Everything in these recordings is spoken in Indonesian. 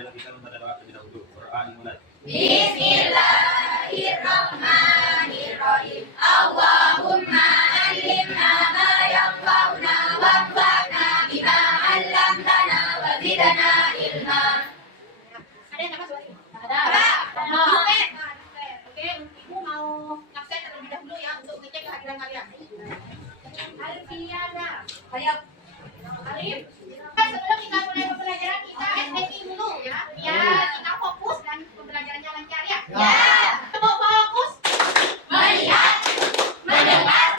Marilah kita membaca doa terlebih dahulu. Doa dimulai. Bismillahirrahmanirrahim. Allahumma allimna ma yanfa'una wanfa'na bima 'allamtana wa zidna ilma. Ada yang nama suara? Ada. Oke, ibu mau ngabsen terlebih dahulu ya untuk ngecek kehadiran kalian. Alfiana. Ayo. Alif. Sebelum kita mulai pembelajaran kita STI dulu ya, biar kita fokus dan pembelajarannya lancar ya. Ya. Coba fokus. Melihat, mendengar,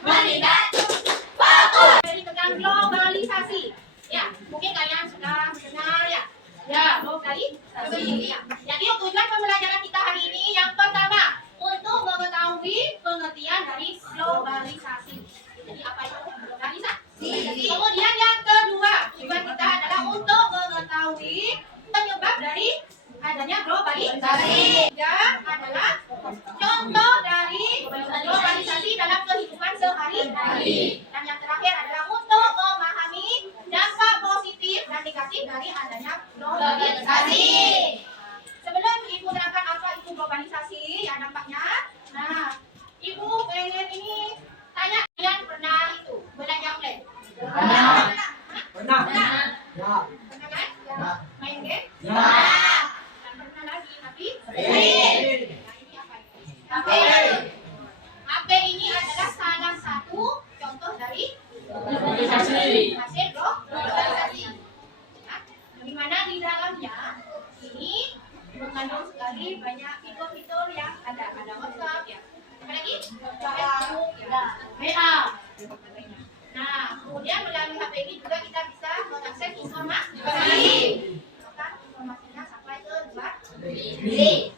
melihat, fokus. Jadi tentang globalisasi. Ya, mungkin kalian sudah mendengar ya. Ya, globalisasi. Ya. Jadi tujuan pembelajaran kita hari ini yang pertama untuk mengetahui pengertian dari globalisasi. Jadi apa itu globalisasi? Kemudian yang kedua, tujuan kita adalah untuk mengetahui penyebab dari adanya globalisasi. Yang adalah contoh dari globalisasi dalam kehidupan sehari-hari. Dan yang terakhir adalah untuk memahami dampak positif dan negatif dari adanya globalisasi. Sebelum ibu terangkan apa itu globalisasi, ya dampaknya. Nah, ibu pengen ini tanya, kalian pernah itu belanja online? Pernah. Ya. Pernah kan? Ya. Main game? Ya. Dan pernah lagi tapi? Sering. Nah, ini apa itu? HP. HP ini adalah salah satu contoh dari globalisasi. Hasil globalisasi. Nah, di mana di dalamnya ini mengandung sekali banyak fitur-fitur yang ada WhatsApp ya. Apa lagi? Facebook ya. WA. Nah, kemudian melalui HP ini juga kita bisa mengakses informasi. Maka informasinya sampai ke luar negeri.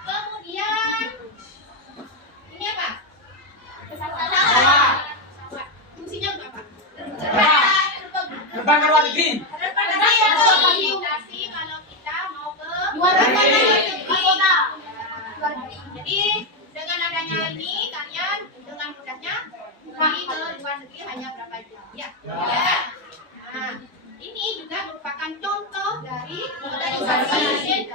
Kemudian ini apa? Pesawat. Fungsinya untuk apa? Terbang ke luar negeri. Komunikasi kalau kita mau ke luar negeri. Jadi dengan adanya ini kalian dengan mudahnya pergi ke luar negeri hanya berapa jam? Ya. Nah, ini juga merupakan contoh dari globalisasi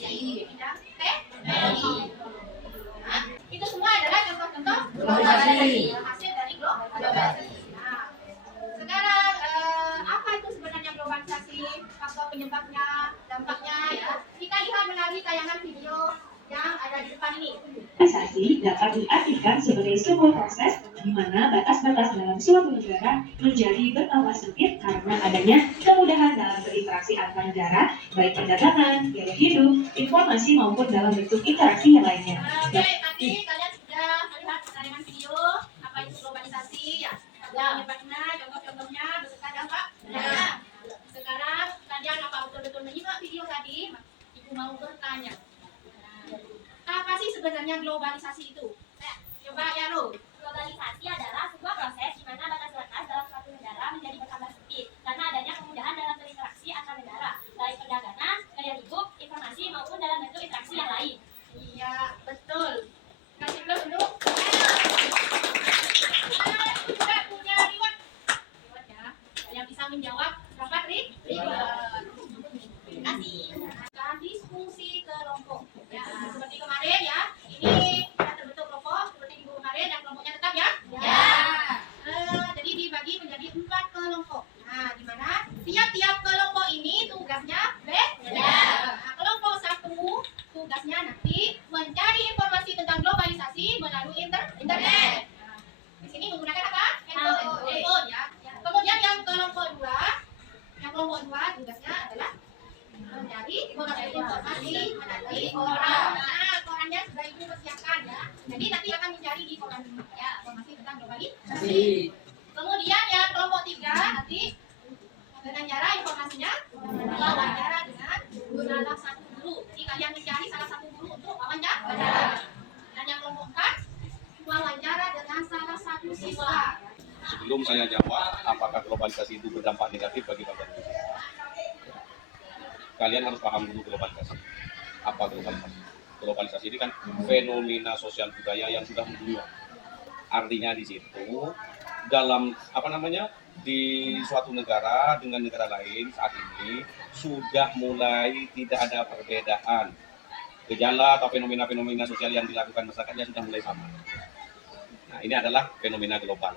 di bidang teknologi. Nah, itu semua adalah contoh-contoh globalisasi, hasil dari globalisasi. Nah, sekarang apa itu sebenarnya globalisasi? Faktor penyebabnya, dampaknya ya. Kita lihat melalui tayangan video yang ada di depan ini. Globalisasi dapat diartikan sebagai sebuah proses di mana batas-batas dalam suatu negara menjadi bertambah sempit karena adanya kemudahan dalam berinteraksi antar negara, baik perdagangan, gaya hidup, informasi maupun dalam bentuk interaksi yang lainnya. Oke, tadi kalian sudah melihat tayangan video apa itu globalisasi ya. Penyebabnya, contoh-contohnya, beserta dampak. Nah, sekarang kalian apa betul-betul menyimak video tadi? Ibu mau bertanya. Apa sih sebenarnya globalisasi itu? Coba ya, Ro. Globalisasi adalah sebuah proses di mana batas-batas dalam suatu negara menjadi bertambah sempit karena adanya kemudahan dalam berinteraksi antar negara, baik perdagangan, gaya hidup, informasi maupun dalam bentuk interaksi yang lain. Iya, betul. Kasih dulu. Kita punya reward ya. Yang bisa menjawab berapa trik? Reward. Terima kasih. Diskusi kelompok. Ya, seperti kemarin ya. Ini sudah terbentuk kelompok seperti minggu kemarin dan kelompoknya tetap ya. Ya. Jadi dibagi menjadi 4 kelompok. Nah, di mana tiap-tiap kelompok ini tugasnya beda. Nah, kelompok 1 tugasnya nanti mencari informasi tentang globalisasi melalui internet. Nah, di sini menggunakan apa? Handphone ya. Kemudian yang kelompok 2 tugasnya adalah mencari informasi melalui koran. Nah, korannya sudah ibu persiapkan ya. Jadi nanti akan mencari di koran ya informasi tentang globalisasi. Kemudian yang kelompok 3 nanti dengan cara informasinya wawancara dengan salah satu guru. Jadi kalian mencari salah satu guru untuk wawancara. Dan yang kelompok 4 wawancara dengan salah satu siswa. Sebelum saya jawab, apakah globalisasi itu berdampak negatif bagi bangsa Indonesia? Kalian harus paham dulu globalisasi. Apa globalisasi? Globalisasi ini kan fenomena sosial budaya yang sudah mendunia. Artinya di situ dalam di suatu negara dengan negara lain saat ini sudah mulai tidak ada perbedaan. Gejala atau fenomena-fenomena sosial yang dilakukan masyarakatnya sudah mulai sama. Nah, ini adalah fenomena global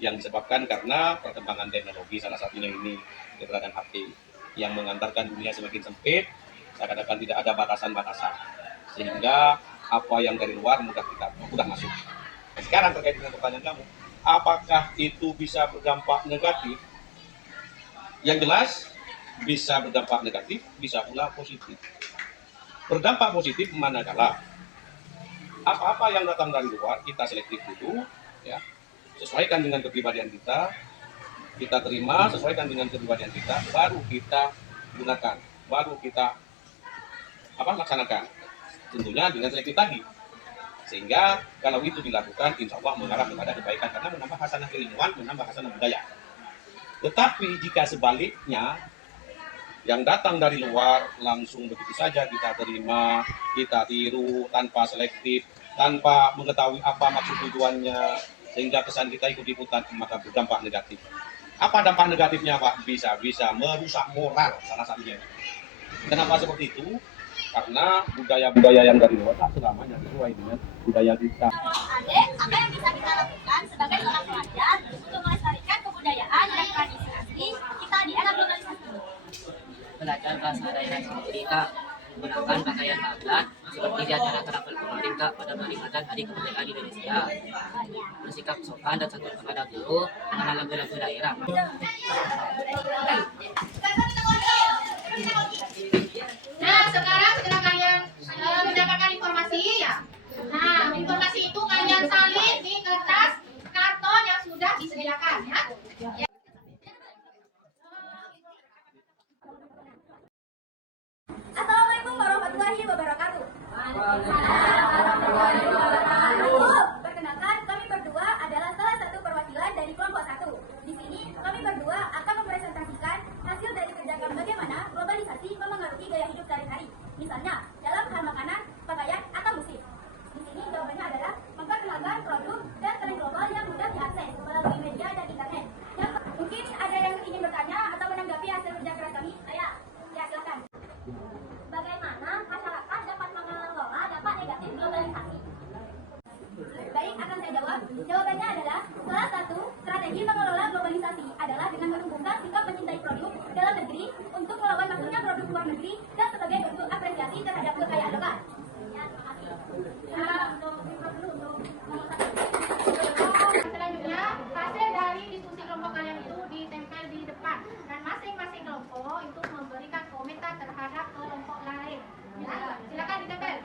yang disebabkan karena perkembangan teknologi, salah satunya ini keberadaan HP yang mengantarkan dunia semakin sempit, seakan-akan tidak ada batasan-batasan, sehingga apa yang dari luar mudah masuk. Nah, sekarang terkait dengan pertanyaan kamu, apakah itu bisa berdampak negatif? Yang jelas bisa berdampak negatif, bisa pula positif. Berdampak positif manakala apa-apa yang datang dari luar kita selektif dulu, ya, sesuaikan dengan kepribadian kita terima, sesuaikan dengan kepribadian kita, baru kita gunakan, baru kita laksanakan, tentunya dengan selektif tadi. Sehingga kalau itu dilakukan, insya Allah mengarah kepada kebaikan karena menambah hasanah keilmuan, menambah hasanah budaya. Tetapi jika sebaliknya, yang datang dari luar langsung begitu saja kita terima, kita tiru tanpa selektif, tanpa mengetahui apa maksud tujuannya, sehingga kesan kita ikut-ikutan, maka berdampak negatif. Apa dampak negatifnya, Pak? Bisa merusak moral salah satunya. Kenapa seperti itu? Karena budaya-budaya yang dari luar tak selamanya sesuai dengan budaya kita. Adek, apa yang bisa kita lakukan sebagai seorang pelajar untuk melestarikan kebudayaan dan tradisi asli kita di era globalisasi? Belajar bahasa daerah sendiri, Kak. Menggunakan pakaian adat seperti di acara terakhir kemarin, Kak, pada peringatan Hari Kemerdekaan Indonesia. Bersikap sopan dan santun kepada guru dengan lagu-lagu daerah. Nah, sekarang setelah kalian mendapatkan informasi ya. Nah, informasi itu kalian salin di kertas karton yang sudah disediakan ya. Assalamualaikum warahmatullahi wabarakatuh. Perkenalkan, kami berdua adalah salah satu perwakilan dari kelompok 1. Di sini, kami berdua akan mempresentasikan hasil dari kerja kami bagaimana globalisasi memengaruhi gaya hidup sehari-hari. Misalnya, dalam hal makanan, pakaian, atau musik. Di sini jawabannya adalah memperkenalkan produk dan tren global yang mudah diakses melalui media dan internet. Mungkin ada yang ingin bertanya atau menanggapi hasil kerja keras kami? Ya, silakan. Bagaimana masyarakat dapat mengelola dampak negatif globalisasi? Baik, akan saya jawab. Jawabannya adalah salah satu strategi mengelola globalisasi adalah dengan menumbuhkan sikap mencintai produk dalam negeri untuk melawan masuknya produk luar negeri dan sebagai bentuk apresiasi terhadap kekayaan lokal. Ya, terima kasih. Selanjutnya, hasil dari diskusi kelompok kalian itu ditempel di depan dan masing-masing kelompok itu memberikan komentar terhadap kelompok lain. Ya, silakan ditempel.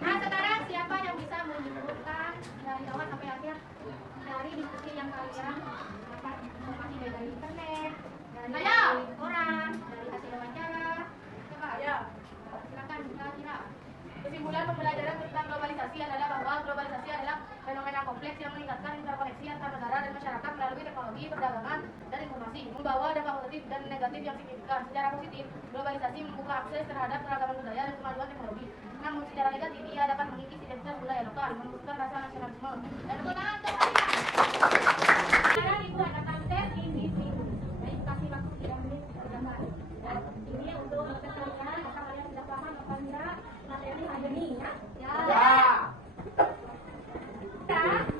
Nah, sekarang siapa yang bisa menyebutkan dari awal sampai akhir dari diskusi yang kalian dapat informasi dari internet, dari koran, dari hasil wawancara? Coba, ya. Silakan kira-kira. Kesimpulan pembelajaran tentang globalisasi adalah bahwa globalisasi adalah fenomena kompleks yang meningkatkan interkoneksi antar negara dan masyarakat melalui teknologi, perdagangan, dan informasi, membawa dampak positif dan negatif yang signifikan. Secara positif, globalisasi membuka akses terhadap keragaman budaya dan kemajuan teknologi. Namun secara negatif, ia dapat mengikis identitas budaya lokal, menumbuhkan rasa nasionalisme, dan Sekarang itu adakan tes individu. Baik, kasih waktu 3 menit bergambar. Dan ini untuk kalian, apakah kalian sudah paham apa enggak materi hari ini ya? Ya.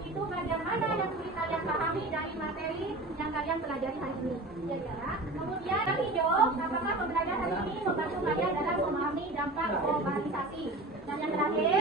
Itu bagaimana yang sulit kalian pahami dari materi yang kalian pelajari hari ini. Ya. Kemudian yang hijau, apakah pembelajaran hari ini membantu kalian dalam memahami dampak globalisasi. Dan yang terakhir,